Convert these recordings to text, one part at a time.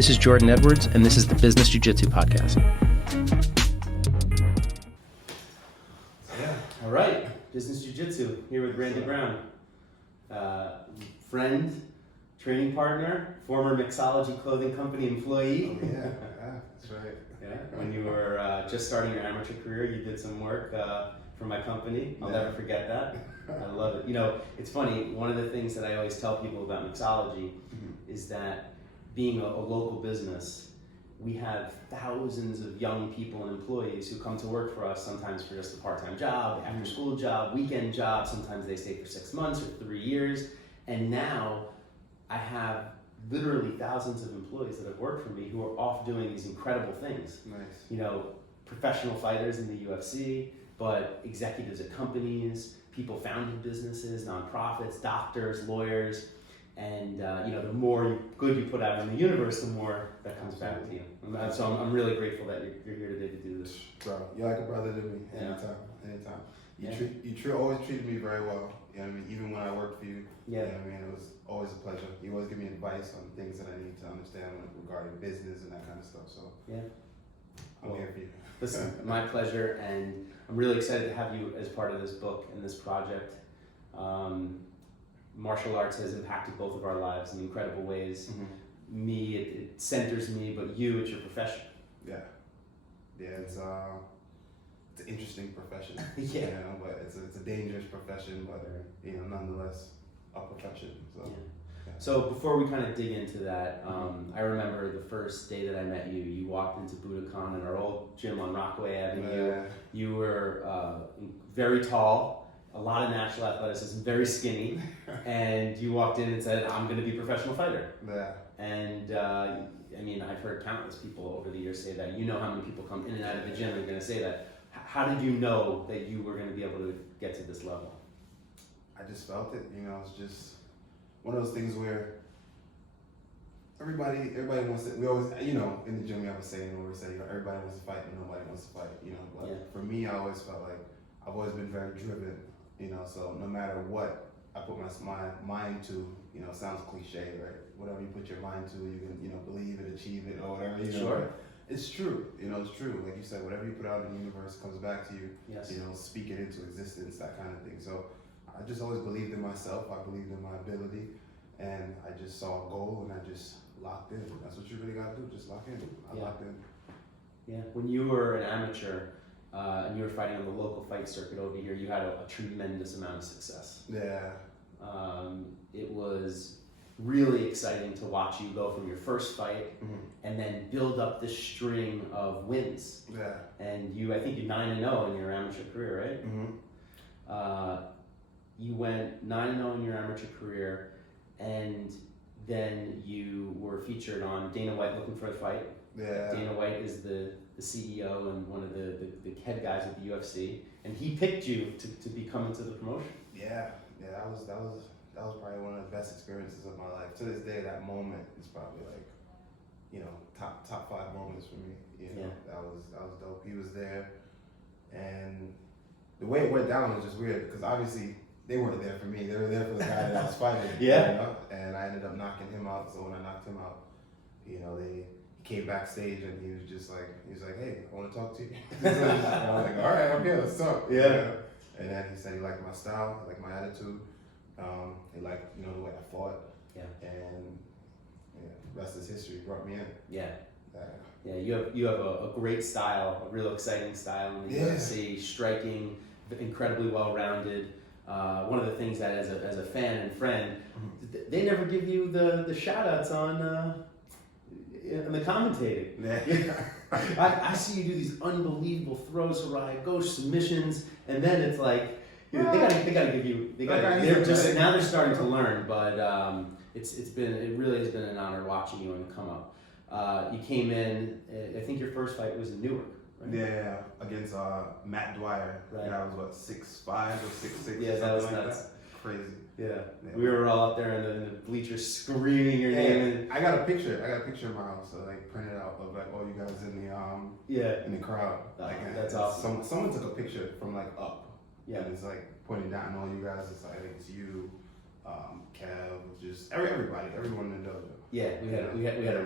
This is Jordan Edwards, and this is the Business Jiu-Jitsu Podcast. Yeah, all right. Business Jiu-Jitsu here with Randy Brown. Friend, training partner, former Mixology Clothing Company employee. Oh, yeah, that's right. Yeah, when you were just starting your amateur career, you did some work for my company. I'll never forget that. I love it. You know, it's funny, one of the things that I always tell people about Mixology is that being a local business, we have thousands of young people and employees who come to work for us, sometimes for just a part-time job, after-school job, weekend job. Sometimes they stay for 6 months or 3 years. And now I have literally thousands of employees that have worked for me who are off doing these incredible things. Nice. You know, professional fighters in the UFC, but executives at companies, people founding businesses, nonprofits, doctors, lawyers. And you know, the more good you put out in the universe, the more that comes back to you. So I'm really grateful that you're here today to do this. Bro, you're like a brother to me. Anytime. You always treated me very well. You know what I mean? Even when I worked for you. Yeah. You know what I mean? It was always a pleasure. You always give me advice on things that I need to understand regarding business and that kind of stuff. So yeah, I'm here for you. Listen, my pleasure, and I'm really excited to have you as part of this book and this project. Martial arts has impacted both of our lives in incredible ways. Mm-hmm. Me, it centers me, but you, it's your profession. Yeah, it's an interesting profession. Yeah. You know, but it's a dangerous profession, but you know, nonetheless, a profession. So. Yeah. Yeah. So before we kind of dig into that, I remember the first day that I met you. You walked into Budokan in our old gym on Rockaway Avenue. Yeah. You were very tall. A lot of natural athleticism, very skinny, and you walked in and said, "I'm going to be a professional fighter." Yeah. And I mean, I've heard countless people over the years say that. You know how many people come in and out of the gym and are going to say that. How did you know that you were going to be able to get to this level? I just felt it. You know, it's just one of those things where everybody wants to. We always, you know, in the gym we have a saying where we say, everybody wants to fight, but nobody wants to fight. You know, but for me, I always felt like I've always been very driven. You know, so no matter what I put my mind to, you know, it sounds cliche, right? Whatever you put your mind to, you can, you know, believe it, achieve it, or whatever. You know, it's true. You know, it's true. Like you said, whatever you put out in the universe comes back to you. Yes. You know, speak it into existence, that kind of thing. So I just always believed in myself. I believed in my ability, and I just saw a goal, and I just locked in. That's what you really got to do. Just lock in. I locked in. Yeah. When you were an amateur. And you were fighting on the local fight circuit over here, you had a tremendous amount of success. Yeah. It was really exciting to watch you go from your first fight and then build up this string of wins. Yeah. And I think you're 9-0 in your amateur career, right? Mm-hmm. You went 9-0 in your amateur career, and then you were featured on Dana White Looking for a Fight. Yeah. Dana White is the CEO and one of the head guys at the UFC, and he picked you to be coming to the promotion. Yeah, that was probably one of the best experiences of my life. To this day, that moment is probably like, you know, top 5 moments for me. You know, that was dope. He was there, and the way it went down was just weird because obviously they weren't there for me. They were there for the guy that I was fighting. Yeah. You know? And I ended up knocking him out. So when I knocked him out, you know, he came backstage and he was like, "Hey, I want to talk to you." And I was like, "All right, okay, let's talk." Yeah. And then he said he liked my style, liked my attitude. He liked, you know, the way I fought. Yeah. And the rest is history. He brought me in. Yeah. Yeah. You have a great style, a real exciting style in the UFC, striking, incredibly well-rounded. One of the things that as a fan and friend, they never give you the shout-outs on the commentating. I see you do these unbelievable throws, Harai, go submissions, and then it's like, you know, they gotta give you. Now they're starting to learn, but it really has been an honor watching you on the come up. You came in, I think your first fight was in Newark. Right? Yeah, against Matt Dwyer. Right. That was what, 6'5" or 6'6". Yeah, that was like nuts. That. Crazy. Yeah. We were all up there in the bleachers screaming your name. And I got a picture in my house, so like printed out of like all you guys in the crowd. Like that's awesome. Someone took a picture from like up. Yeah. And it's like pointing down all you guys. It's like it's you, Kev, just everyone in the dojo. Yeah, we had a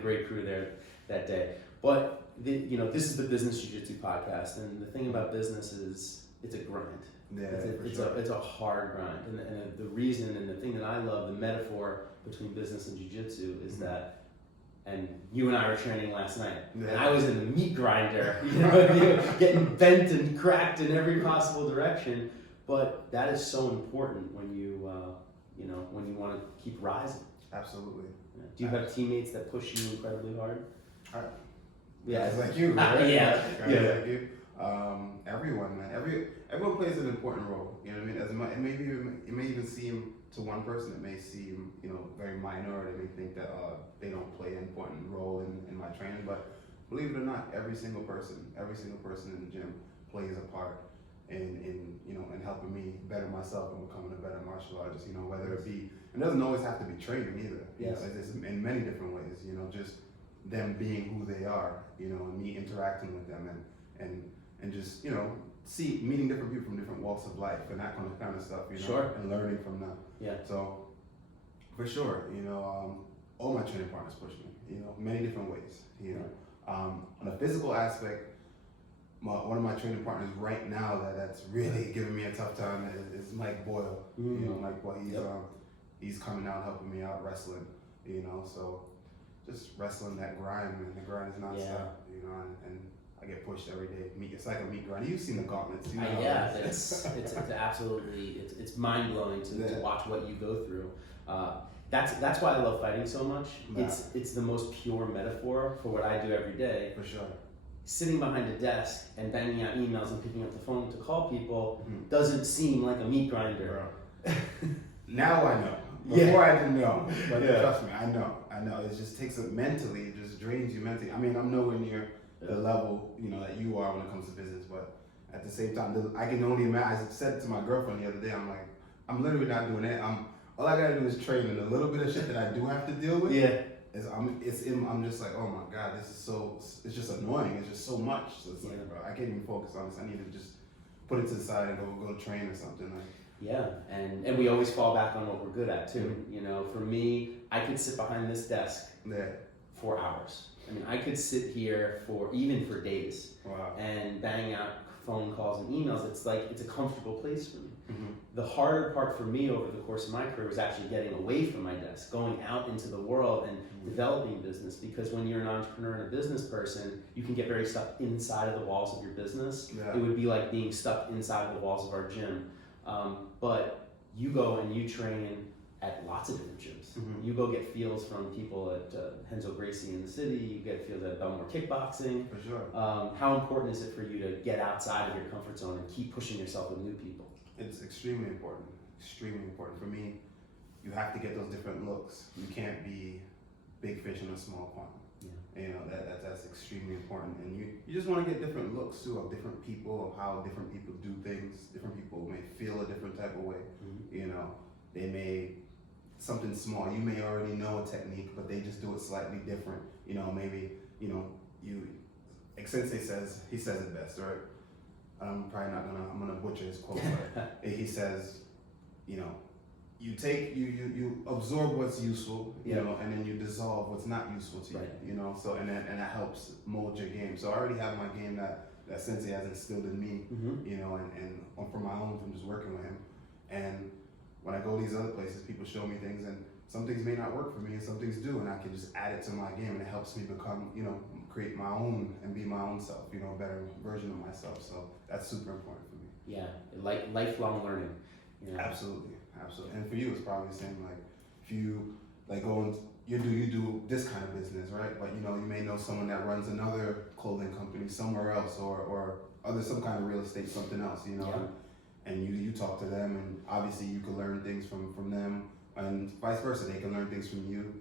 great crew there that day. But this is the Business Jiu-Jitsu podcast, and the thing about business is it's a grind. Yeah, it's a hard grind, and the reason and the thing that I love, the metaphor between business and jiu-jitsu is that. And you and I were training last night, and I was in the meat grinder, getting bent and cracked in every possible direction. But that is so important when you want to keep rising. Absolutely. Yeah. Do you have teammates that push you incredibly hard? Yeah, it's like you, right? Yeah. Like you. Everyone, man. Everyone plays an important role. You know what I mean? As much, it may even seem to one person, it may seem very minor, or they may think that they don't play an important role in my training. But believe it or not, every single person in the gym plays a part in helping me better myself and becoming a better martial artist. Whether it be, it doesn't always have to be training either. Yes. It's in many different ways. Just them being who they are. And me interacting with them and just meeting different people from different walks of life and that kind of stuff. Sure. And learning from them. Yeah. So for sure, all my training partners push me. Many different ways. On a physical aspect. One of my training partners right now that's really giving me a tough time is Mike Boyle. Mm-hmm. Mike Boyle, he's coming out helping me out wrestling. So just wrestling that grind, man. The grind is nonstop. And I get pushed every day. It's like a meat grind. You've seen the gauntlets. Yeah, it's absolutely it's mind blowing to watch what you go through. That's why I love fighting so much. Yeah. It's the most pure metaphor for what I do every day. For sure. Sitting behind a desk and banging out emails and picking up the phone to call people doesn't seem like a meat grinder. Now I know. Before I didn't know. But trust me, I know. It just takes it mentally. It just drains you mentally. I mean, I'm nowhere near the level that you are when it comes to business, but at the same time, I can only imagine. I said to my girlfriend the other day, I'm like, I'm literally not doing that. All I gotta do is train, and the little bit of shit that I do have to deal with. Yeah. I'm just like, oh my God, it's just annoying. It's just so much. So it's like, bro, I can't even focus on this. I need to just put it to the side and go train or something. Yeah, and we always fall back on what we're good at too. For me, I could sit behind this desk for hours. I mean, I could sit here for days. Wow. And bang out phone calls and emails. It's a comfortable place for me. Mm-hmm. The harder part for me over the course of my career was actually getting away from my desk, going out into the world and developing business, because when you're an entrepreneur and a business person, you can get very stuck inside of the walls of your business. Yeah. It would be like being stuck inside of the walls of our gym. But you go and you train at lots of different gyms. Mm-hmm. You go get feels from people at Renzo Gracie in the city, you get feels at Belmore Kickboxing. For sure. How important is it for you to get outside of your comfort zone and keep pushing yourself with new people? It's extremely important. Extremely important. For me, you have to get those different looks. You can't be big fish in a small pond. Yeah. That's extremely important. And you just want to get different looks too, of different people, of how different people do things. Different people may feel a different type of way. Mm-hmm. They may, something small, you may already know a technique, but they just do it slightly different. Maybe, like Sensei says, he says it best, right? I'm gonna butcher his quote, but he says, you absorb what's useful, and then you dissolve what's not useful to you, right. So and that helps mold your game. So I already have my game that Sensei has instilled in me, and from my own, from just working with him. And when I go these other places, people show me things, and some things may not work for me, and some things do, and I can just add it to my game, and it helps me become, create my own and be my own self, a better version of myself. So that's super important for me. Yeah, like lifelong learning. Absolutely. And for you, it's probably the same. Like if you go and you do this kind of business, right? But you may know someone that runs another clothing company somewhere else, or some kind of real estate, something else, and you talk to them, and obviously you can learn things from them, and vice versa, they can learn things from you.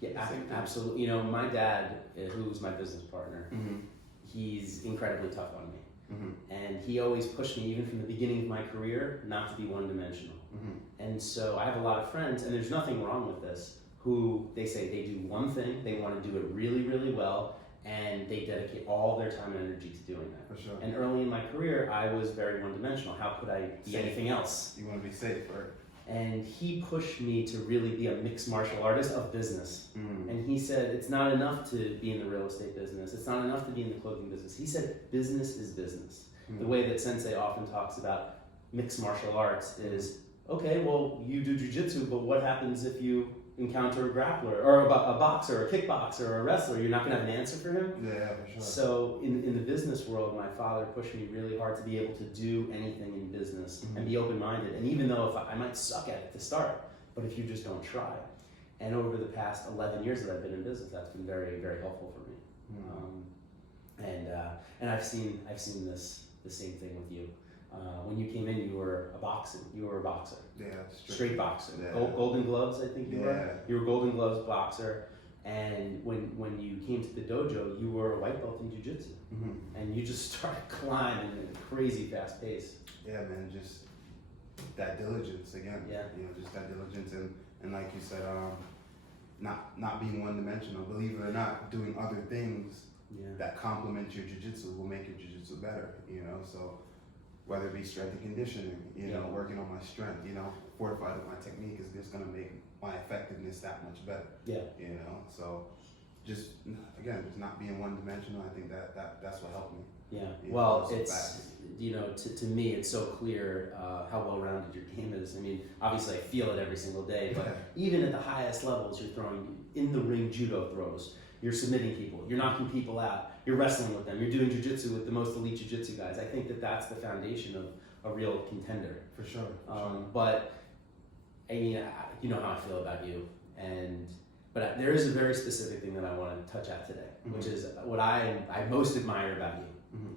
Yeah, absolutely. My dad, who's my business partner, mm-hmm. he's incredibly tough on me. Mm-hmm. And he always pushed me, even from the beginning of my career, not to be one-dimensional. Mm-hmm. And so I have a lot of friends, and there's nothing wrong with this, who they say they do one thing, they want to do it really, really well, and they dedicate all their time and energy to doing that. For sure. And early in my career, I was very one-dimensional. How could I be anything else? You want to be safe, right? And he pushed me to really be a mixed martial artist of business. And he said, it's not enough to be in the real estate business. It's not enough to be in the clothing business. He said, business is business. The way that Sensei often talks about mixed martial arts is, okay, well, you do jujitsu, but what happens if you encounter a grappler or a boxer or a kickboxer or a wrestler? You're not going to have an answer for him? Yeah, for sure. So in the business world, my father pushed me really hard to be able to do anything in business and be open-minded. And even though if I might suck at it to start, but if you just don't try. And over the past 11 years that I've been in business, that's been very, very helpful for me. And I've seen this the same thing with you. When you came in, you were a boxer. Yeah, straight boxer. Yeah. Golden gloves, I think you were. You were golden gloves boxer. And when you came to the dojo, you were a white belt in jiu-jitsu. And you just started climbing at a crazy fast pace. Yeah, man, just that diligence again. Yeah. Just that diligence and like you said, not being one-dimensional. Believe it or not, doing other things that complement your jiu-jitsu will make your jiu-jitsu better. So whether it be strength and conditioning, working on my strength, fortified with my technique is just gonna make my effectiveness that much better. Yeah. So just not being one-dimensional. I think that's what helped me. Yeah. Well, it's to me it's so clear how well-rounded your game is. I mean, obviously I feel it every single day, but even at the highest levels, you're throwing in the ring judo throws. You're submitting people. You're knocking people out. You're wrestling with them. You're doing jiu-jitsu with the most elite jiu-jitsu guys. I think that's the foundation of a real contender. For sure. But I mean, you know how I feel about you, but there is a very specific thing that I want to touch at today, which is what I most admire about you.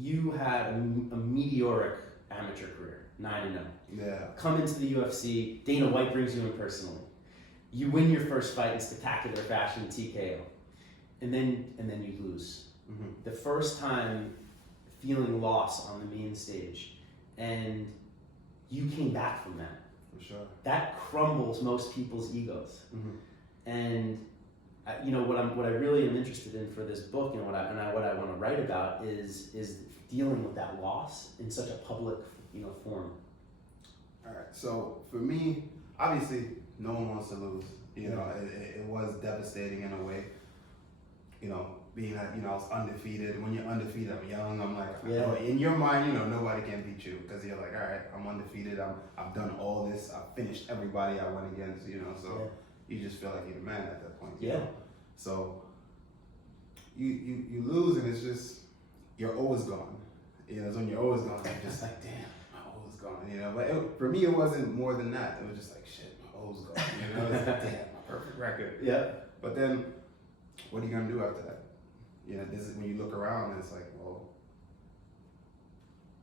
You had a meteoric amateur career, 9-0. Yeah. Come into the UFC. Dana White brings you in personally. You win your first fight in spectacular fashion, TKO, and then you lose. The first time feeling loss on the main stage, and you came back from that. For sure. That crumbles most people's egos. And what I really am interested in for this book, and what I want to write about is dealing with that loss in such a public form. All right. So for me, obviously, no one wants to lose. It was devastating in a way. Being that I was undefeated. When you're undefeated, I'm young. I'm like, in your mind, nobody can beat you because you're like, all right, I'm undefeated. I've done all this. I've finished everybody I went against. So you just feel like you're the man at that point. So you lose, and it's just you're always gone. It's when you're always gone. You're just like, damn, I'm always gone. But for me, it wasn't more than that. It was just like, shit, my O's gone. It's like, damn, my perfect record. Yeah. But then, what are you gonna do after that? This is when you look around and it's like, well,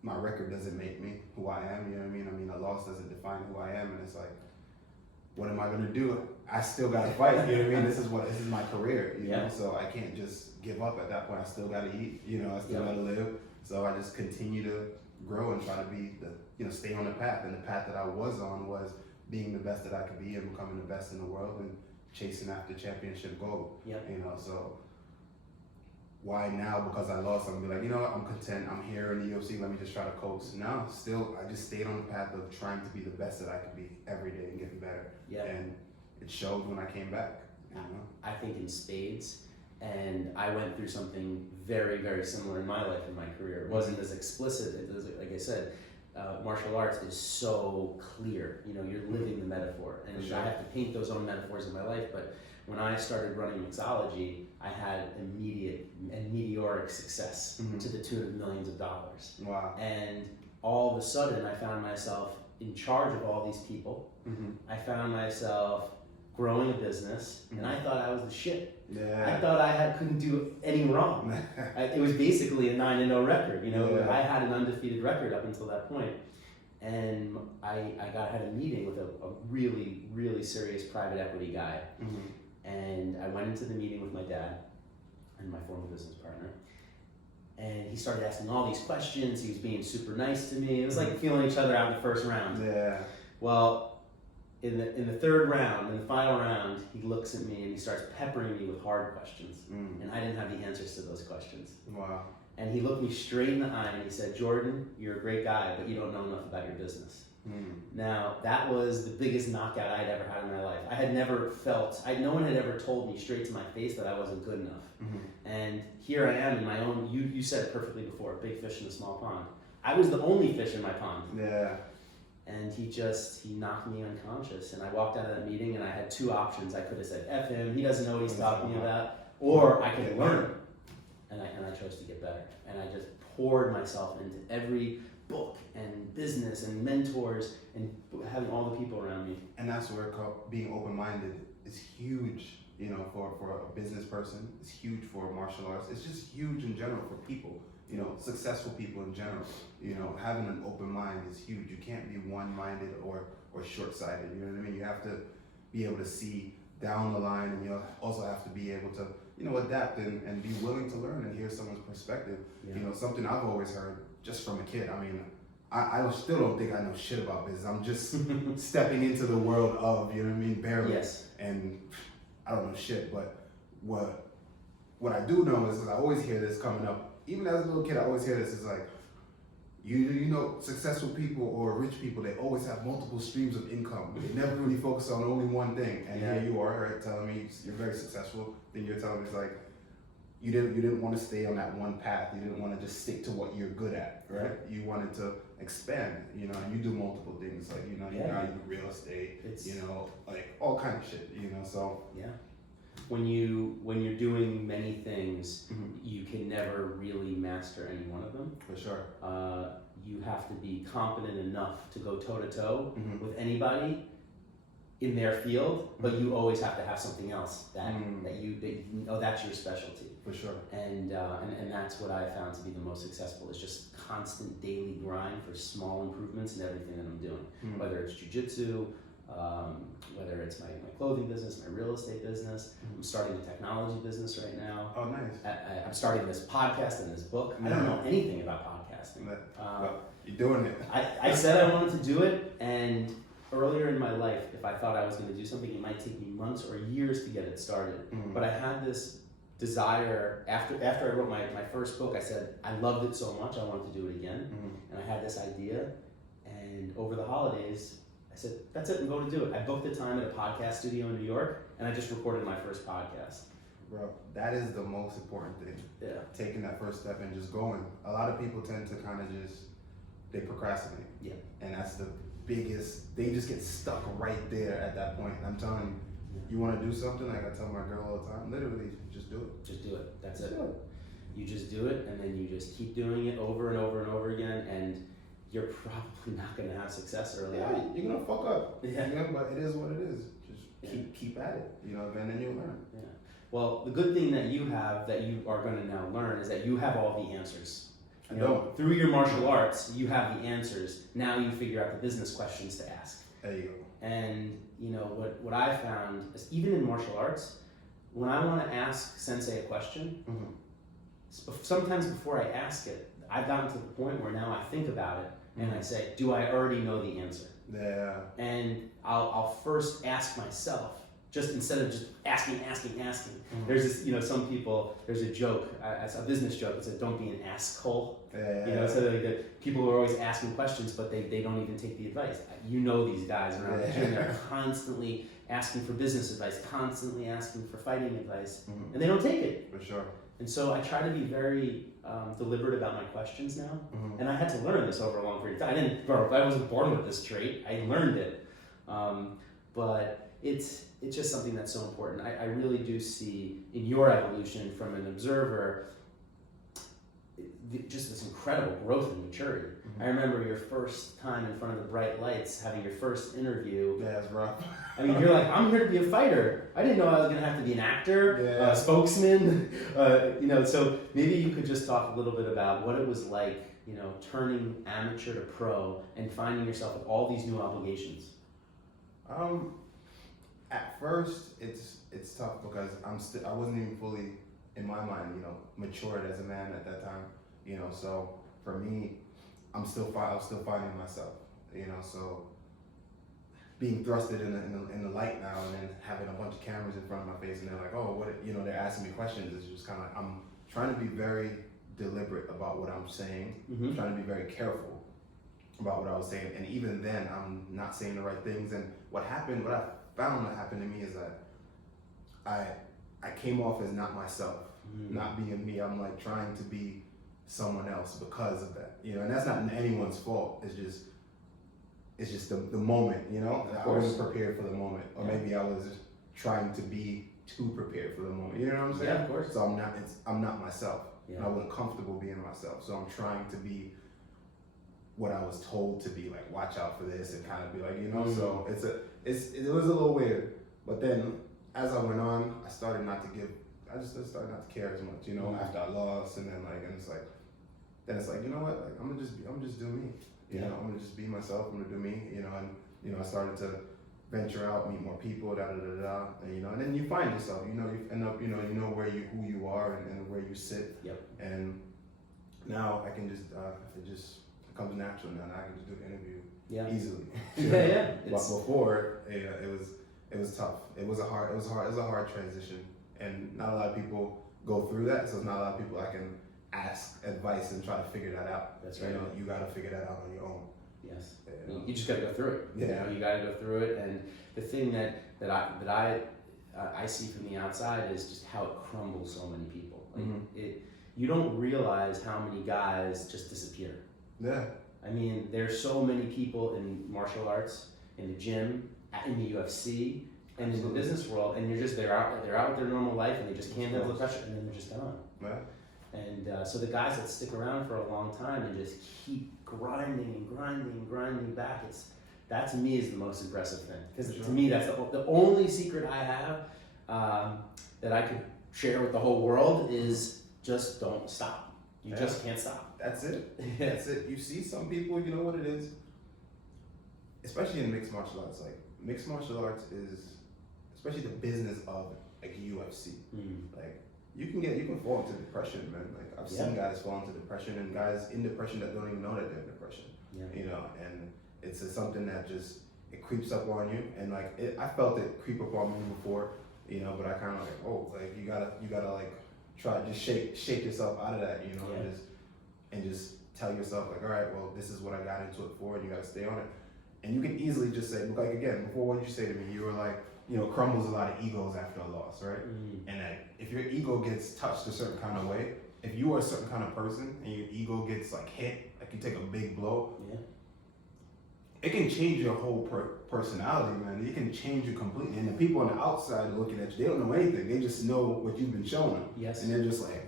my record doesn't make me who I am. I mean, a loss doesn't define who I am, and it's like, what am I gonna do? I still gotta fight. This is my career. So I can't just give up at that point. I still gotta eat. I still gotta live. So I just continue to grow and try to be stay on the path. And the path that I was on was being the best that I could be and becoming the best in the world and chasing after championship gold. So why now? Because I lost, I'm gonna be like, I'm content. I'm here in the UFC. Let me just try to coast. No, still, I just stayed on the path of trying to be the best that I could be every day and getting better. And it showed when I came back. I think in spades. And I went through something very, very similar in my life and my career. It wasn't as explicit. Like I said, martial arts is so clear. You're living the metaphor. And I have to paint those own metaphors in my life. But when I started running mixology, I had immediate and meteoric success to the tune of millions of dollars. Wow. And all of a sudden, I found myself in charge of all these people. I found myself growing a business, and I thought I was the shit. I thought I couldn't do any wrong. It was basically a 9-0 record. I had an undefeated record up until that point. And I had a meeting with a really, really serious private equity guy. And I went into the meeting with my dad and my former business partner. And he started asking all these questions. He was being super nice to me. It was like feeling each other out in the first round. Well, in the third round, in the final round, he looks at me and he starts peppering me with hard questions. And I didn't have the answers to those questions. Wow. And he looked me straight in the eye and he said, Jordan, you're a great guy, but you don't know enough about your business. Now, that was the biggest knockout I'd ever had in my life. I had never felt, no one had ever told me straight to my face that I wasn't good enough. And here I am in my own, you said it perfectly before, big fish in a small pond. I was the only fish in my pond. Yeah. And he knocked me unconscious. And I walked out of that meeting and I had two options. I could have said, F him, he doesn't know what he's talking about. Or I could learn. And I chose to get better. And I just poured myself into every book and business and mentors and having all the people around me. And that's where being open-minded is huge, you know, for a business person. It's huge for martial arts. It's just huge in general for people, you know, successful people in general. You know, having an open mind is huge. You can't be one-minded or short-sighted, you know what I mean? You have to be able to see down the line, and you also have to be able to, you know, adapt and be willing to learn and hear someone's perspective. You know, something I've always heard just from a kid. I mean, I still don't think I know shit about business. I'm just stepping into the world of, you know what I mean, barely. Yes. And I don't know shit, but what I do know is I always hear this coming up. Even as a little kid, I always hear this. It's like, you know, successful people or rich people, they always have multiple streams of income. They never really focus on only one thing. And here you are, right, telling me you're very successful. Then you're telling me it's like, you didn't want to stay on that one path. You didn't want to just stick to what you're good at, right? You wanted to expand, you know, and you do multiple things. Like, you know, you do real estate, you know, like all kind of shit, you know, so. Yeah. When you're doing many things, you can never really master any one of them. For sure. You have to be competent enough to go toe-to-toe with anybody in their field, but you always have to have something else that you know that's your specialty. For sure. And that's what I found to be the most successful, is just constant daily grind for small improvements in everything that I'm doing. Whether it's jiu-jitsu, whether it's my clothing business, my real estate business. I'm starting a technology business right now. Oh, nice. I'm starting this podcast and this book. I don't know anything about podcasting. Well, you're doing it. I said I wanted to do it, and earlier in my life, if I thought I was going to do something, it might take me months or years to get it started. But I had this desire, after I wrote my first book, I said I loved it so much I wanted to do it again. And I had this idea, and over the holidays I said, that's it, I'm going to do it. I booked a time at a podcast studio in New York, and I just recorded my first podcast. Bro, that is the most important thing. Yeah. Taking that first step and just going. A lot of people tend to kind of they procrastinate. Yeah. And that's the biggest, they just get stuck right there at that point. I'm telling you, you want to do something, like I tell my girl all the time, literally, just do it. Just do it. That's it. You just do it, and then you just keep doing it over and over and over again, and you're probably not going to have success early on. Yeah, you're going to fuck up. Yeah. You know, but it is what it is. Just keep at it, you know, and then you'll learn. Yeah. Well, the good thing that you have that you are going to now learn is that you have all the answers. You know, through your martial arts, you have the answers. Now you figure out the business questions to ask. There you go. And you know what I found is, even in martial arts, when I want to ask Sensei a question, sometimes before I ask it, I've gotten to the point where now I think about it and I say, do I already know the answer? Yeah. And I'll first ask myself, just instead of just asking. There's this, you know, some people, there's a joke, a business joke, it said, don't be an asshole. Yeah. You know, so the people are always asking questions, but they don't even take the advice. You know these guys around the gym, they're constantly asking for business advice, constantly asking for fighting advice, and they don't take it. For sure. And so I try to be very deliberate about my questions now, and I had to learn this over a long period of time. I wasn't born with this trait. I learned it, but it's just something that's so important. I really do see in your evolution from an observer just this incredible growth and maturity. I remember your first time in front of the bright lights, having your first interview. Yeah, it's rough. I mean, you're like, I'm here to be a fighter. I didn't know I was going to have to be an actor, spokesman. You know, so maybe you could just talk a little bit about what it was like, you know, turning amateur to pro and finding yourself with all these new obligations. At first, it's tough because I wasn't even fully, in my mind, you know, matured as a man at that time. You know, so for me, I was still finding myself. You know, so being thrusted in the light now, and then having a bunch of cameras in front of my face, and they're like, oh, what? You know, they're asking me questions. It's just kind of like I'm trying to be very deliberate about what I'm saying. I'm trying to be very careful. about what I was saying, and even then I'm not saying the right things. And what I found that happened to me is that I came off as not myself, not being me. I'm like trying to be someone else because of that, you know. And that's not anyone's fault. It's just the moment, you know. I wasn't prepared for the moment, or maybe I was just trying to be too prepared for the moment. You know what I'm saying? Yeah, of course. So I'm not myself. Yeah. I wasn't comfortable being myself. So I'm trying to be what I was told to be, like watch out for this and kind of be like, you know. So it was a little weird, but then as I went on, I just started not to care as much, you know. After I lost, and it's like, you know what, like I'm just do me, you know. I'm gonna just be myself. I'm gonna do me, you know. And you know, I started to venture out, meet more people, and you know, and then you find yourself, you know, you end up, you know who you are and where you sit. Yep. And now I can just it just comes natural now. I can just do the interview easily. Yeah. But before, it was tough. It was a hard transition, and not a lot of people go through that. So it's not a lot of people I can ask advice and try to figure that out. That's right. You know, you got to figure that out on your own. Yes. You know? You just got to go through it. Yeah. You know, you got to go through it. And the thing that I see from the outside is just how it crumbles so many people. Like you don't realize how many guys just disappear. Yeah. I mean, there's so many people in martial arts, in the gym, in the UFC, and in the business world, and they're out with their normal life, and they just can't handle the pressure, and then they're just gone. Yeah. And so the guys that stick around for a long time and just keep grinding back, that to me is the most impressive thing. Because to me, that's the only secret I have that I could share with the whole world is just don't stop. You just can't stop. That's it. That's it. You see some people, you know what it is? Especially in mixed martial arts. Like, mixed martial arts is, especially the business of like UFC. Like, you can fall into depression, man. Like, I've seen guys fall into depression, and guys in depression that don't even know that they're in depression. Yeah. You know, and it's something that just, it creeps up on you. And like, I felt it creep up on me before, you know, but I kind of like, oh, like you gotta like try to just shake yourself out of that, you know, and just tell yourself like, all right, well, this is what I got into it for, and you gotta stay on it. And you can easily just say, like, again, before what you say to me, you were like, you know, crumbles a lot of egos after a loss, right? And that if your ego gets touched a certain kind of way, if you are a certain kind of person and your ego gets like hit, like you take a big blow, it can change your whole personality, man. It can change you completely. And the people on the outside looking at you, they don't know anything. They just know what you've been showing them. Yes. And they're just like,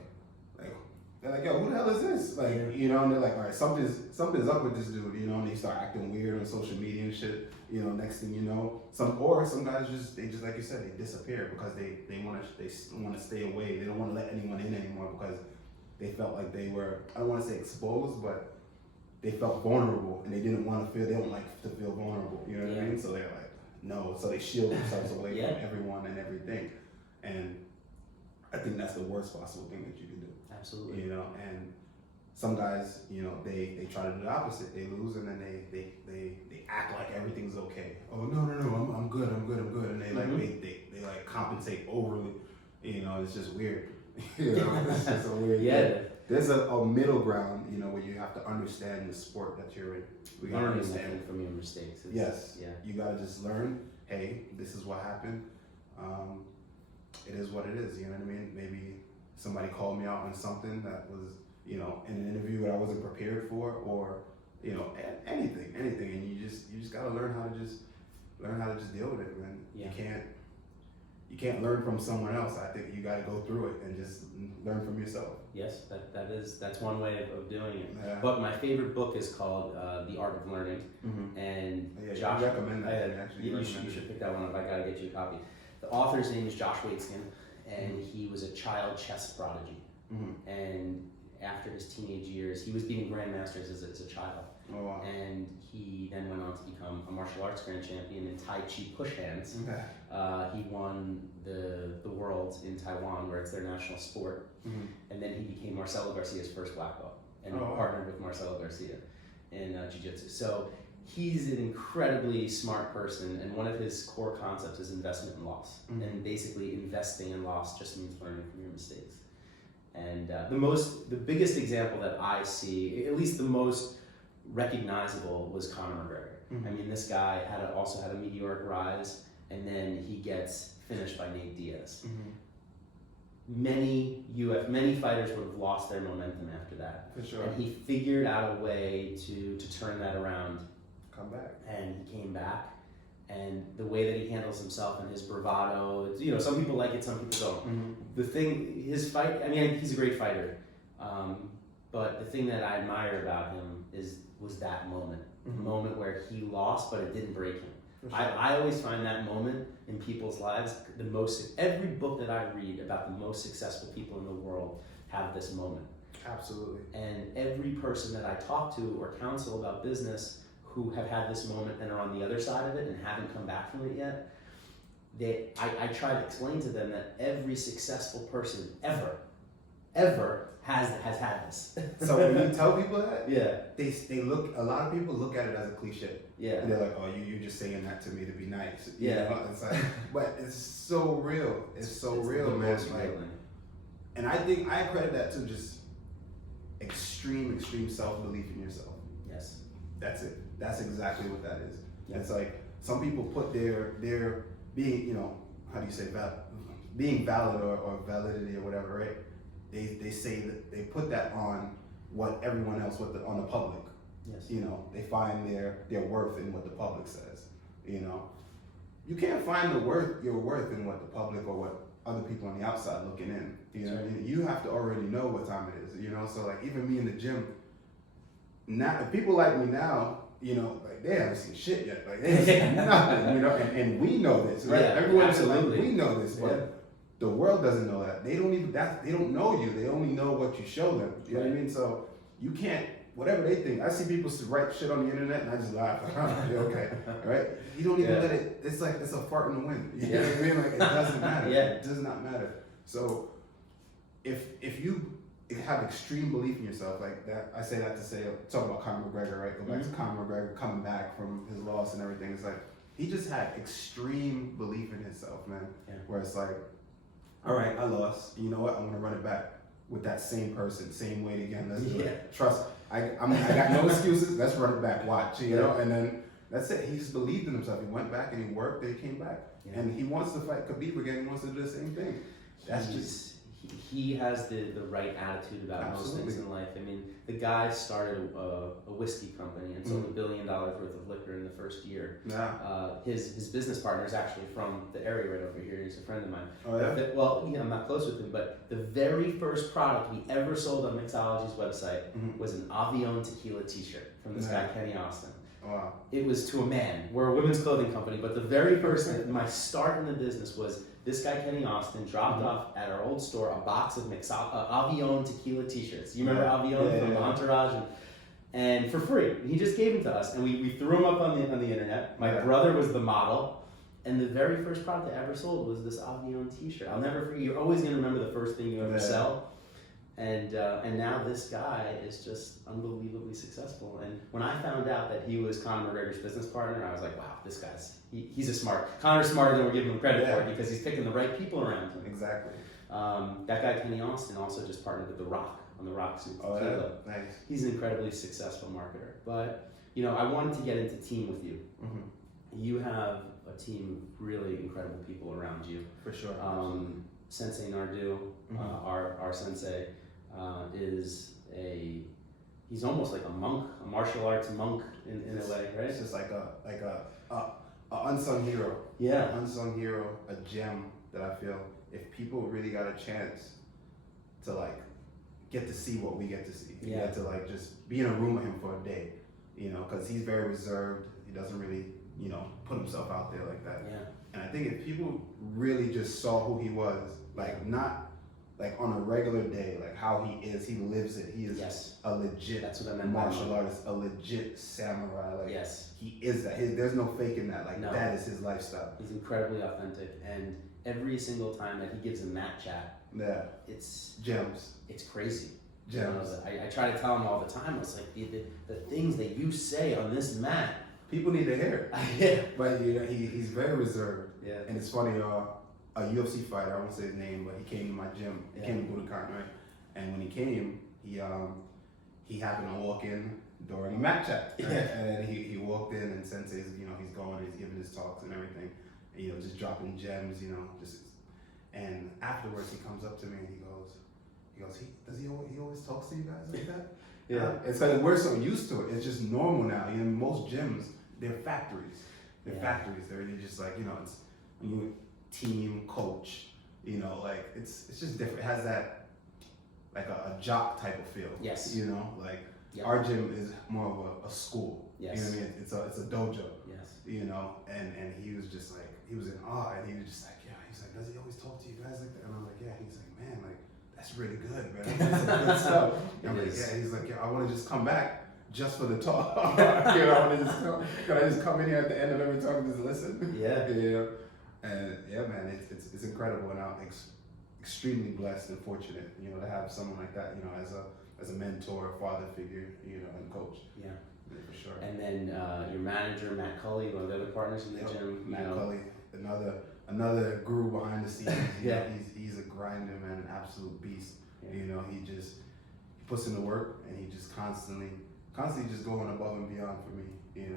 they're like, yo, who the hell is this? Like, you know, and they're like, all right, something's up with this dude, you know, and they start acting weird on social media and shit. You know, next thing you know, some guys just like you said, they disappear because they want to stay away. They don't want to let anyone in anymore because they felt like they were, I don't want to say exposed, but they felt vulnerable and they don't like to feel vulnerable. You know what I mean? So they're like, no, so they shield themselves away from everyone and everything. And I think that's the worst possible thing that you can do. Absolutely. You know, and some guys, you know, they try to do the opposite. They lose and then they act like everything's okay. Oh no, I'm good. And they like they like compensate overly. You know, it's just weird. You know, it's just a weird. There's a middle ground, you know, where you have to understand the sport that you're in. We gotta understand from your mistakes. You gotta just learn. Hey, this is what happened. It is what it is. You know what I mean? Maybe somebody called me out on something that was, you know, in an interview that I wasn't prepared for, or, you know, anything, and you just gotta learn how to just deal with it, man. You can't learn from someone else. I think you gotta go through it and just learn from yourself. Yes, that's one way of doing it. Yeah. But my favorite book is called The Art of Learning, and Josh. I recommend that. Actually, you should pick that one up. I gotta get you a copy. The author's name is Josh Waitzkin, and he was a child chess prodigy. And after his teenage years, he was beating grandmasters as a child. Oh, wow. And he then went on to become a martial arts grand champion in Tai Chi push hands. He won the world in Taiwan, where it's their national sport. And then he became Marcelo Garcia's first black belt and partnered with Marcelo Garcia in Jiu-Jitsu. So he's an incredibly smart person, and one of his core concepts is investment and loss. And basically investing in loss just means learning from your mistakes. And the biggest example that I see, at least the most recognizable was Conor McGregor. Mm-hmm. I mean, this guy also had a meteoric rise, and then he gets finished by Nate Diaz. Mm-hmm. Many fighters would have lost their momentum after that. For sure. And he figured out a way to turn that around. Come back. And he came back. And the way that he handles himself and his bravado, some people like it, some people don't. Mm-hmm. The thing, his fight, I mean, he's a great fighter. But the thing that I admire about him was that moment. Mm-hmm. The moment where he lost, but it didn't break him. Sure. I always find that moment in people's lives every book that I read about the most successful people in the world have this moment. Absolutely. And every person that I talk to or counsel about business who have had this moment and are on the other side of it and haven't come back from it yet, I try to explain to them that every successful person ever has had this. So when you tell people that, yeah, a lot of people look at it as a cliche. yeah, And they're like, oh, you just saying that to me to be nice. Yeah. It's like, but it's so real. It's so real, man. Like, and I think I credit that to just extreme self-belief in yourself. Yes. That's it. That's exactly what that is. Yeah. It's like some people put their being, how do you say being valid or validity or whatever, right? They say that they put that on what everyone else on the public. Yes. They find their worth in what the public says. You can't find your worth in what the public or what other people on the outside looking in. You have to already know what time it is. So like even me in the gym, now if people like me now, like they haven't seen shit yet. Like they haven't seen nothing. And we know this, right? Yeah, Everyone absolutely. we know this, but the world doesn't know that. They don't know you. They only know what you show them. You know what I mean? So you can't, whatever they think. I see people write shit on the internet and I just laugh. Okay, right? You don't even let it. It's like it's a fart in the wind. You know what I mean? Like it doesn't matter. It does not matter. So if you have extreme belief in yourself like that, I say that to say talk about Conor McGregor, right? Go back to Conor McGregor coming back from his loss and everything. It's like he just had extreme belief in himself, man. Yeah. Where it's like, all right, I lost. You know what? I'm gonna run it back with that same person, same weight again. Let's do it. Trust. I got no excuses. Let's run it back. Watch. You know, and then that's it. He just believed in himself. He went back and he worked. And he came back, and he wants to fight Khabib again. He wants to do the same thing. That's He has the right attitude about most things in life. I mean, the guy started a whiskey company and sold $1 billion worth of liquor in the first year. Yeah. His business partner is actually from the area right over here. He's a friend of mine. Oh yeah. I'm not close with him, but the very first product we ever sold on Mixology's website was an Avion tequila T-shirt from this guy Kenny Austin. Wow. It was to a man. We're a women's clothing company, but the very first, my start in the business was this guy Kenny Austin dropped off at our old store a box of Avion tequila T-shirts. You remember Avion from Entourage, and for free. He just gave them to us, and we threw them up on the internet. My brother was the model, and the very first product I ever sold was this Avion T-shirt. I'll never forget. You're always gonna remember the first thing you ever sell. And now this guy is just unbelievably successful. And when I found out that he was Conor McGregor's business partner, I was like, wow, this guy's he's a smart. Conor's smarter than we're giving him credit for because he's picking the right people around him. Exactly. That guy Kenny Austin also just partnered with The Rock on The Rock's tequila. Nice. He's an incredibly successful marketer. But I wanted to get into team with you. You have a team of really incredible people around you. For sure. Sensei Nardu, our sensei. He's almost like a monk, a martial arts monk in a way, right? It's just like a unsung hero. Yeah. Unsung hero, a gem that I feel if people really got a chance to like get to see what we get to see. You get to like just be in a room with him for a day, because he's very reserved. He doesn't really, put himself out there like that. Yeah. And I think if people really just saw who he was, like not like on a regular day, like how he is, he lives it. He is a legit martial artist, a legit samurai. Like he is that. There's no faking that. Like that is his lifestyle. He's incredibly authentic, and every single time that he gives a mat chat, it's gems. It's crazy. Gems. I try to tell him all the time. It's like the things that you say on this mat. People need to hear it. But he's very reserved. Yeah. And it's funny. A UFC fighter, I won't say his name, but he came to my gym. He came to Budokan, right? And when he came, he happened to walk in, during a mat chat. Right? And then he walked in and Sensei's, he's going, he's giving his talks and everything, and, just dropping gems, and afterwards he comes up to me and he goes, he always talks to you guys like that? Yeah. It's like we're so used to it. It's just normal now. Most gyms, they're factories. They're factories. They're just like, it's when you team coach, it's just different. It has that like a jock type of feel. Yes. Our gym is more of a school. Yes. You know what I mean? It's a dojo. Yes. And he was just like, he was in awe, and he was just like, yeah, he's like, does he always talk to you guys like that? And I'm like, yeah. He's like, man, like, that's really good, man. That's some good stuff. I'm like, yeah. He's like, yeah, I want to just come back just for the talk. I want to just can I just come in here at the end of every talk and just listen? Yeah. And yeah, man, it's incredible, and I'm extremely blessed and fortunate, to have someone like that, as a mentor, father figure, and coach. Yeah. For sure. And then your manager, Matt Cully, one of the other partners in the gym. Matt Cully, another guru behind the scenes. Yeah. He's a grinder, man, an absolute beast. Yeah. He puts in the work, and he just constantly just going above and beyond for me.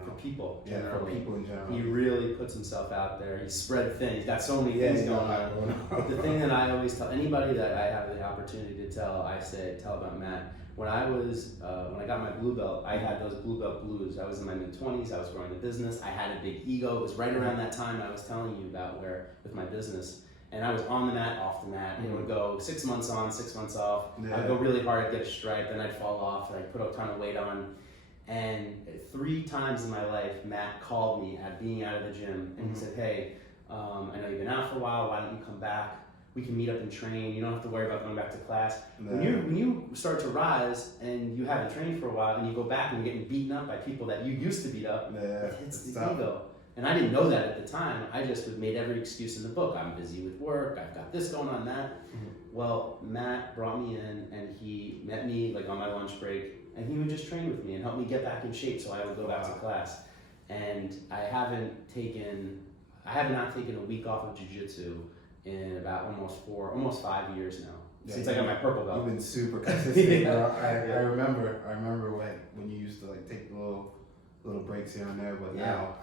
For people, yeah, generally. For people in general. He really puts himself out there. He's spread thin. He's got so many things going on. But the thing that I always tell anybody that I have the opportunity to tell about Matt. When I got my blue belt, I had those blue belt blues. I was in my mid-20s. I was growing a business. I had a big ego. It was right around that time I was telling you about with my business. And I was on the mat, off the mat. It would go 6 months on, 6 months off. Yeah. I'd go really hard, get a stripe, then I'd fall off, and I'd put a ton of weight on. And 3 times in my life, Matt called me at being out of the gym, and he said, hey, I know you've been out for a while, why don't you come back? We can meet up and train. You don't have to worry about going back to class. When you start to rise and you haven't trained for a while and you go back and you're getting beaten up by people that you used to beat up, it hits the ego. And I didn't know that at the time. I just made every excuse in the book. I'm busy with work. I've got this going on, that. Well, Matt brought me in and he met me like on my lunch break, and he would just train with me and help me get back in shape so I would go back to class. And I have not taken a week off of jiu-jitsu in about almost 5 years now. Yeah, since I got my purple belt. You've been super consistent, bro. I remember when you used to like take the little breaks here and there, but now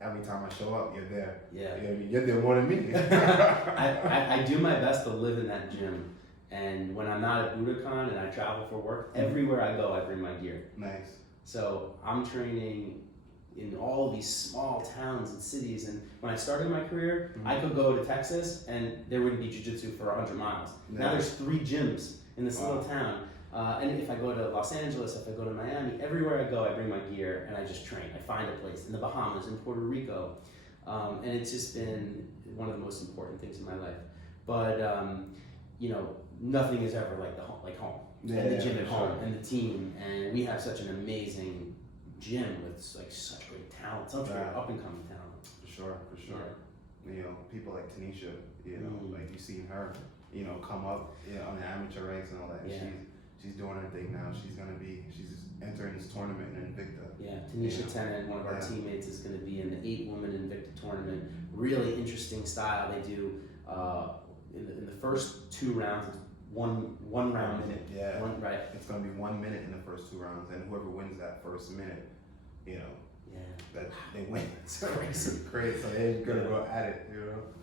every time I show up, you're there. Yeah. You're there more than me. I do my best to live in that gym. And when I'm not at Budokan and I travel for work, everywhere I go, I bring my gear. Nice. So I'm training in all these small towns and cities. And when I started my career, I could go to Texas and there wouldn't be jiu-jitsu for 100 miles. Nice. Now there's 3 gyms in this little town. And if I go to Los Angeles, if I go to Miami, everywhere I go, I bring my gear and I just train. I find a place in the Bahamas, in Puerto Rico. And it's just been one of the most important things in my life. But, nothing is ever like home. And the gym at home and the team. And we have such an amazing gym with like such great talent, such great up and coming talent. For sure. Yeah. People like Tanisha, like you've seen her, come up on the amateur ranks and all that. Yeah. She's doing her thing now. She's entering this tournament in Invicta. Yeah, Tanisha Tennant, one of our teammates, is going to be in the 8-woman Invicta tournament. Really interesting style. They do in the first 2 rounds. It's one round. 1 minute. Yeah. Right. It's going to be 1 minute in the first 2 rounds, and whoever wins that first minute, that they win. It's crazy. So they're gonna go at it,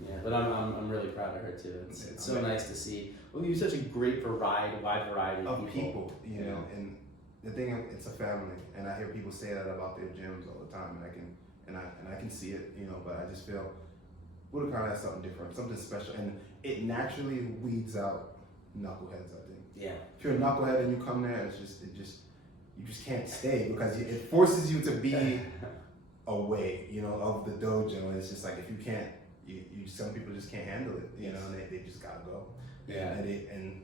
Yeah, but I'm really proud of her too. It's so nice to see. Well, you have such a great wide variety of people. Yeah. And the thing, it's a family, and I hear people say that about their gyms all the time, and I can see it, but I just feel Budokan has something different, something special, and it naturally weeds out knuckleheads. I think. Yeah. If you're a knucklehead and you come there, you just can't stay because it forces you to be away, of the dojo. It's just like if you can't, some people just can't handle it, and they just gotta go. Yeah. And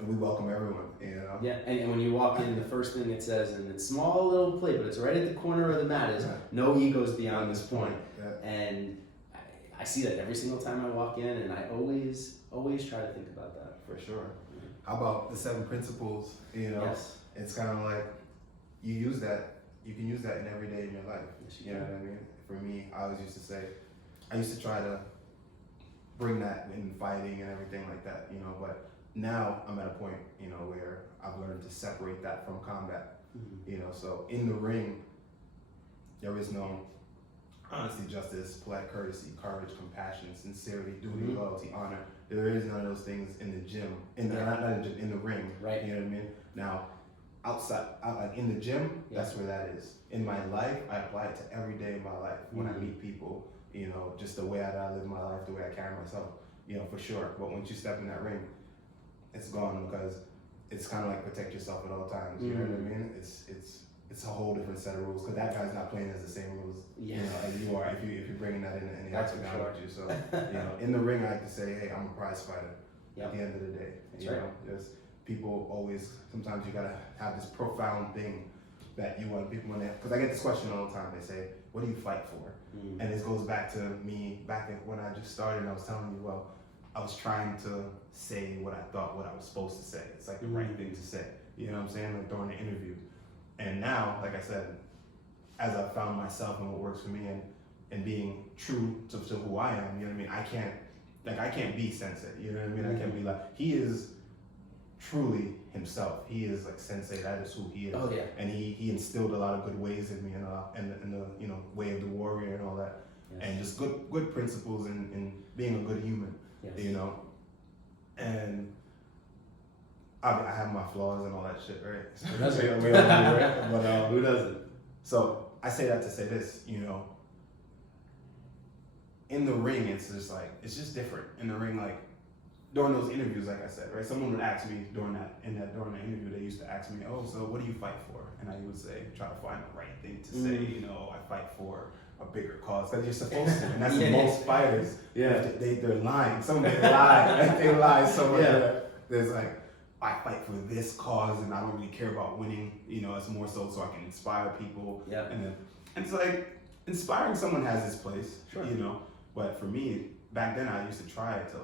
we welcome everyone, Yeah, and when you walk in, the first thing it says, and it's small little plate, but it's right at the corner of the mat, is no egos beyond this point. Yeah. And I see that every single time I walk in, and I always try to think about that. For sure. How about the 7 principles? Yes. It's kind of like you use that. You can use that in every day in your life. Yes, you know what I mean? For me, I used to try to bring that in fighting and everything like that, but now I'm at a point, where I've learned to separate that from combat. You know, so in the ring, there is no honesty, justice, polite courtesy, courage, compassion, sincerity, duty, loyalty, honor. There is none of those things in the gym, not in the gym, in the ring. Right. You know what I mean? Now, like in the gym, that's where that is. In my life, I apply it to every day of my life. When I meet people, you know, just the way that I live my life, the way I carry myself, you know, for sure. But once you step in that ring, it's gone, because it's kind of like protect yourself at all times. You know what I mean? It's a whole different set of rules, because that guy's not playing as the same rules, you know, as you are if you're bringing that in the octagon with you. So, you know, in the ring, I like to say, hey, I'm a prize fighter. At the end of the day, you know, just people always. Sometimes you gotta have this profound thing that you want people when they, because I get this question all the time. They say, "What do you fight for?" And this goes back to me when I just started. I was telling you, well, I was trying to say what I thought, what I was supposed to say. It's like the right thing to say. You know what I'm saying? Like during the interview. And now, like I said, as I found myself and what works for me, and being true to who I am, you know what I mean? I can't be Sensei, you know what I mean? I can't be like, he is truly himself. He is like Sensei, that is who he is. Oh, yeah. And he instilled a lot of good ways in me, and the you know, way of the warrior and all that. And just good principles in being a good human, you know? And I have my flaws and all that shit, right? Who doesn't? We all do, right? But who doesn't? So I say that to say this, you know, in the ring, it's just different. In the ring, like during those interviews, like I said, right? Someone would ask me during the interview, they used to ask me, oh, so what do you fight for? And I would say, try to find the right thing to say, you know, I fight for a bigger cause, because you're supposed to, and that's most fighters. They're lying. Some of them lie. They lie so much. There's like, I fight for this cause, and I don't really care about winning. You know, it's more so I can inspire people. And it's like inspiring someone has its place. You know, but for me back then, I used to try to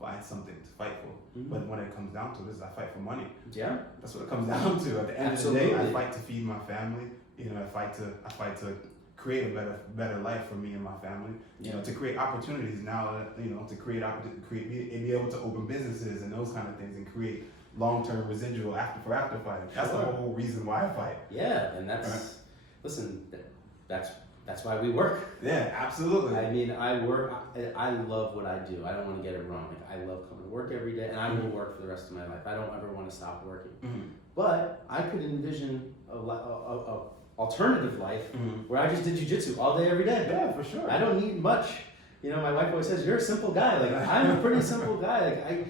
find something to fight for. But when it comes down to it, I fight for money. That's what it comes down to. At the end of the day, I fight to feed my family. You know, I fight to create a better life for me and my family. You know, to create opportunities now. You know, to be able to open businesses and those kind of things, and create long-term residual after fighting. That's the whole reason why I fight. And that's listen. That's why we work. Absolutely. I mean, I work. I love what I do. I don't want to get it wrong. Like, I love coming to work every day, and I will work for the rest of my life. I don't ever want to stop working. But I could envision a alternative life where I just did jiu-jitsu all day, every day. Yeah, for sure. I don't need much. You know, my wife always says, "You're a simple guy." Like, I'm a pretty simple guy. Like,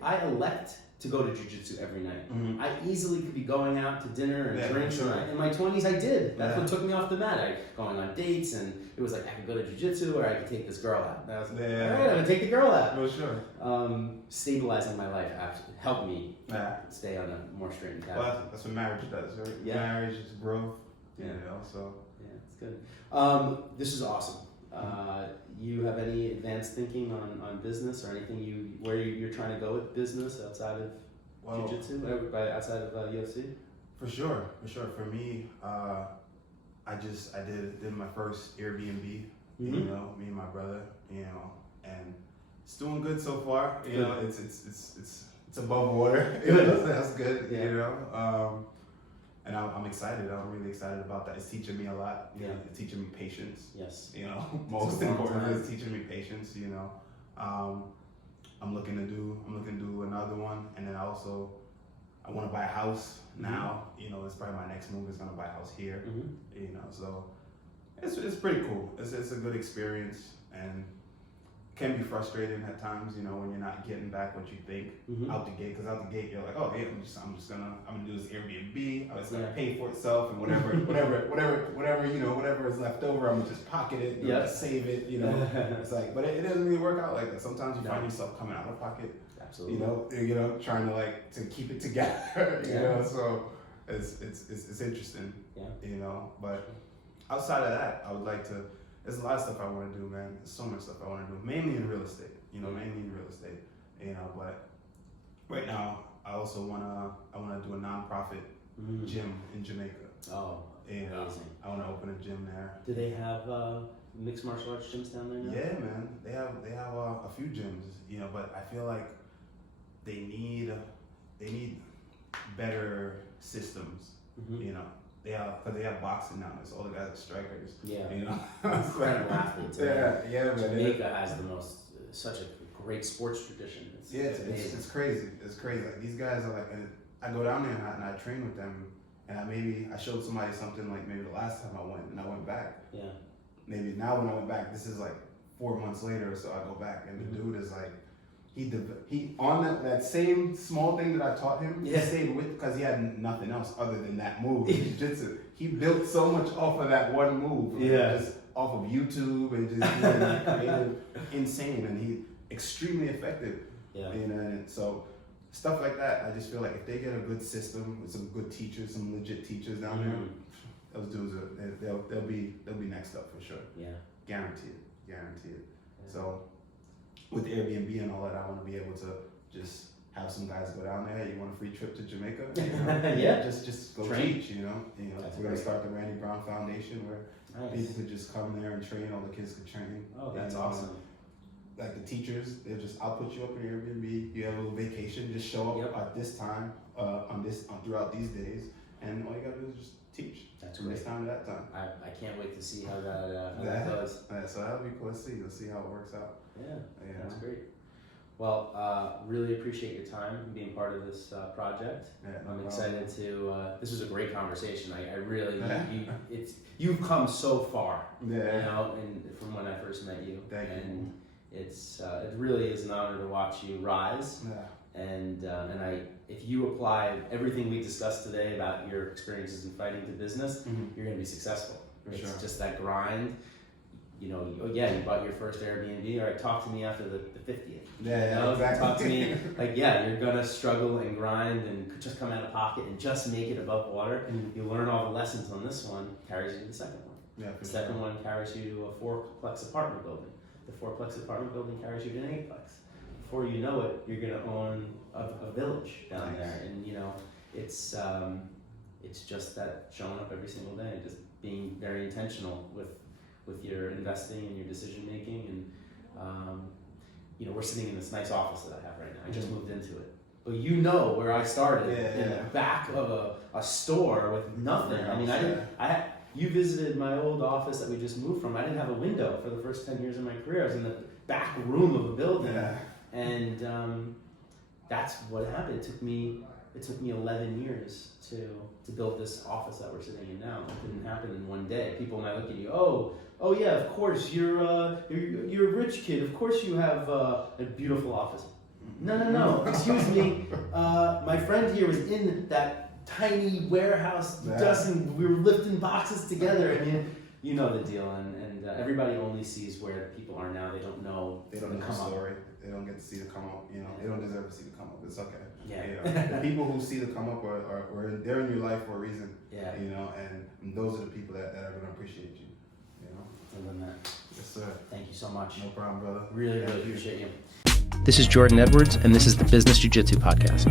I elect to go to jiu-jitsu every night. I easily could be going out to dinner and drinks. Sure. In my 20s, I did. That's what took me off the mat. Going on dates, and it was like I could go to jiu-jitsu or I could take this girl out. And I was like, all right, I'm gonna take the girl out. For sure. Stabilizing my life helped me stay on a more straightened path. Well, that's what marriage does, right? Marriage is growth. You know, so it's good. This is awesome. You have any advanced thinking on business or anything where you're trying to go with business outside of jiu-jitsu, outside of UFC? For sure. For me, I did my first Airbnb. You know, me and my brother. You know, and it's doing good so far. You know, it's above water. You know, that's good. You know. And I'm excited. I'm really excited about that. It's teaching me a lot. You know, it's teaching me patience. You know, most important is teaching me patience. You know, I'm looking to do another one, and then I want to buy a house now. You know, it's probably my next move is gonna buy a house here. You know, so it's pretty cool. It's a good experience, and can be frustrating at times, you know, when you're not getting back what you think out the gate. Because out the gate, you're like, oh yeah, I'm gonna do this Airbnb. It's gonna pay for itself, and whatever you know, whatever is left over, I'm gonna just pocket it, you know, save it, you know. It's like, but it doesn't really work out like that. Sometimes you find yourself coming out of pocket. Absolutely. You know, trying to keep it together. You know, so it's interesting. You know, but outside of that, I would like to. There's a lot of stuff I want to do, man. There's so much stuff I want to do, mainly in real estate. You know, You know, but right now I also wanna do a nonprofit gym in Jamaica. Oh, and amazing! I want to open a gym there. Do they have mixed martial arts gyms down there now? Yeah, man. They have a few gyms. You know, but I feel like they need better systems You know, they have boxing now. It's all the guys are strikers. Yeah. You know, Incredible athletes. yeah. Jamaica has such a great sports tradition. It's amazing. It's crazy. It's crazy. Like these guys are like, and I go down there and I train with them, and I showed somebody something like maybe the last time I went, and I went back. Yeah. Maybe now when I went back, this is like 4 months later or so, I go back, and the dude is like, he on that same small thing that I taught him, he stayed with, because he had nothing else other than that move in jiu-jitsu. He built so much off of that one move, just off of YouTube and just creative, insane, and he extremely effective. Yeah. You know, and so stuff like that, I just feel like if they get a good system with some good teachers, some legit teachers down there, those dudes they'll be next up for sure. Yeah. Guaranteed. Yeah. So with Airbnb and all that, I want to be able to just have some guys go down there. Hey, you want a free trip to Jamaica? You know? Yeah. Just go train. teach. You know, That's we're gonna great. start the Randy Brown Foundation where people could just come there and train. All the kids could train. Oh, that's awesome. Like the teachers, I'll put you up in Airbnb. You have a little vacation. Just show up at this time, throughout these days, and all you gotta do is just teach. That's from great. this time to that time. I can't wait to see how that goes. So that'll be cool. Let's see how it works out. Yeah, that's great. Well, really appreciate your time and being part of this project. I'm excited to. This was a great conversation. I really, you've come so far. You know, and from when I first met you. Thank you. It really is an honor to watch you rise. And if you apply everything we discussed today about your experiences in fighting to business, you're going to be successful. It's just that grind. You know, you bought your first Airbnb. All right, talk to me after the 50th. Exactly. Talk to me like, you're going to struggle and grind and just come out of pocket and just make it above water. You learn all the lessons on this one, carries you to the second one. The second one carries you to a 4-plex apartment building. The 4-plex apartment building carries you to an 8-plex. Before you know it, you're going to own a village down there, and it's just that showing up every single day, just being very intentional with your investing and your decision making, and we're sitting in this nice office that I have right now. I just moved into it, but where I started in the back of a store with nothing. I mean, you visited my old office that we just moved from. I didn't have a window for the first 10 years of my career. I was in the back room of a building. And that's what happened. It took me 11 years to build this office that we're sitting in now. It didn't happen in one day. People might look at you, oh yeah, of course you're a rich kid. Of course you have a beautiful office. No. Excuse me. My friend here was in that tiny warehouse dusting. We were lifting boxes together, and you know the deal. And everybody only sees where people are now. They don't know. They don't know the story. They don't get to see the come up. They don't deserve to see the come up. It's okay. Yeah. The people who see the come up are they're in your life for a reason. Yeah. And those are the people that are gonna appreciate you. Other than that. Yes, sir. Thank you so much. No problem, brother. Really appreciate you. This is Jordan Edwards, and this is the Business Jiu-Jitsu Podcast.